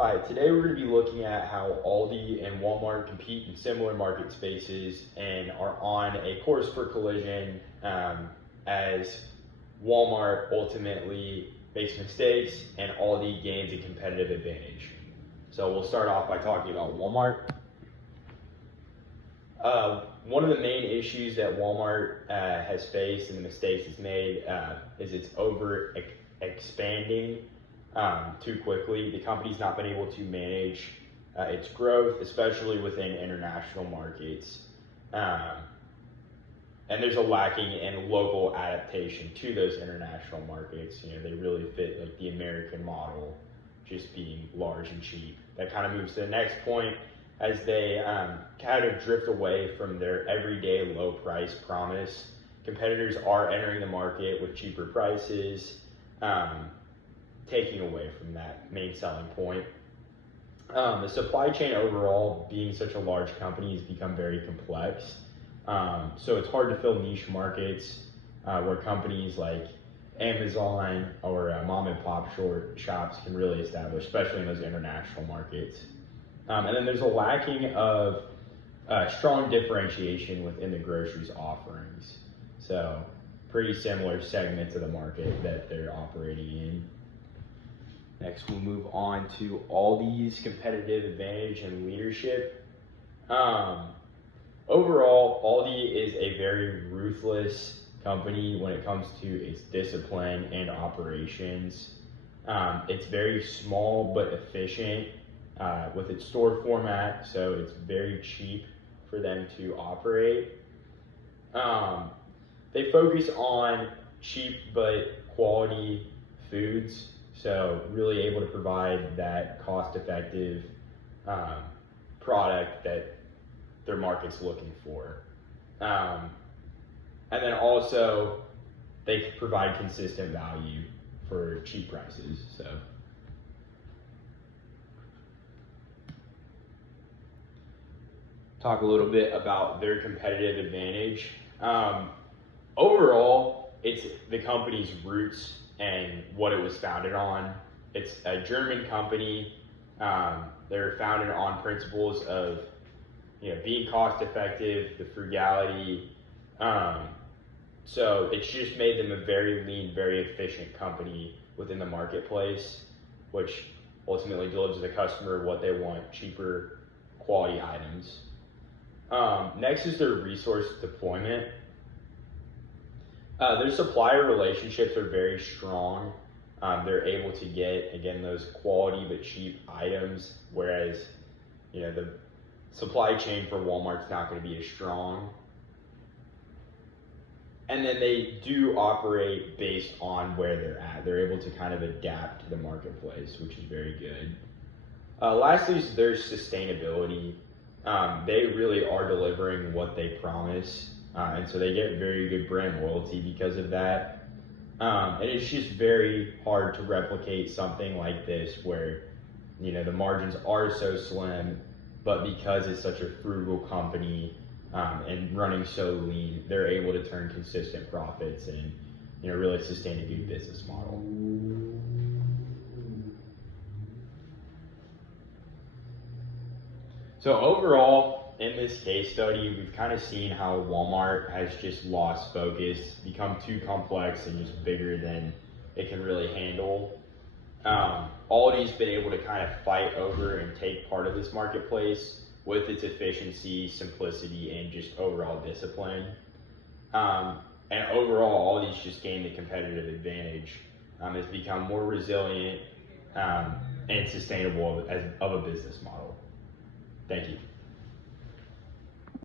Hi, today we're going to be looking at how Aldi and Walmart compete in similar market spaces and are on a course for collision as Walmart ultimately makes mistakes and Aldi gains a competitive advantage. So we'll start off by talking about Walmart. One of the main issues that Walmart has faced and the mistakes it's made is it's over expanding too quickly. The company's not been able to manage its growth, especially within international markets. And there's a lacking in local adaptation to those international markets. You know, they really fit like the American model, just being large and cheap. That kind of moves to the next point as they kind of drift away from their everyday low price promise. Competitors are entering the market with cheaper prices, taking away from that main selling point. The supply chain overall, being such a large company, has become very complex. So it's hard to fill niche markets where companies like Amazon or mom and pop shops can really establish, especially in those international markets. And then there's a lacking of strong differentiation within the groceries offerings. So pretty similar segments of the market that they're operating in. Next, we'll move on to Aldi's competitive advantage and leadership. Overall, Aldi is a very ruthless company when it comes to its discipline and operations. It's very small but efficient with its store format, so it's very cheap for them to operate. They focus on cheap but quality foods, so really able to provide that cost-effective product that their market's looking for. And then also, they provide consistent value for cheap prices. So, talk a little bit about their competitive advantage. Overall, it's the company's roots and what it was founded on. It's a German company. They're founded on principles of, you know, being cost effective, the frugality. So it's just made them a very lean, very efficient company within the marketplace, which ultimately delivers the customer what they want, cheaper quality items. Next is their resource deployment. Their supplier relationships are very strong. They're able to get, again, those quality but cheap items, whereas, you know, the supply chain for Walmart's not going to be as strong. And then they do operate based on where they're at. They're able to kind of adapt to the marketplace, which is very good. Lastly is their sustainability. They really are delivering what they promise. And so they get very good brand loyalty because of that. And it's just very hard to replicate something like this where, you know, the margins are so slim, but because it's such a frugal company and running so lean, they're able to turn consistent profits and, you know, really sustain a good business model. So overall, in this case study, we've kind of seen how Walmart has just lost focus, become too complex and just bigger than it can really handle. Aldi's been able to kind of fight over and take part of this marketplace with its efficiency, simplicity, and just overall discipline. And overall, Aldi's just gained a competitive advantage. It's become more resilient and sustainable of a business model. Thank you.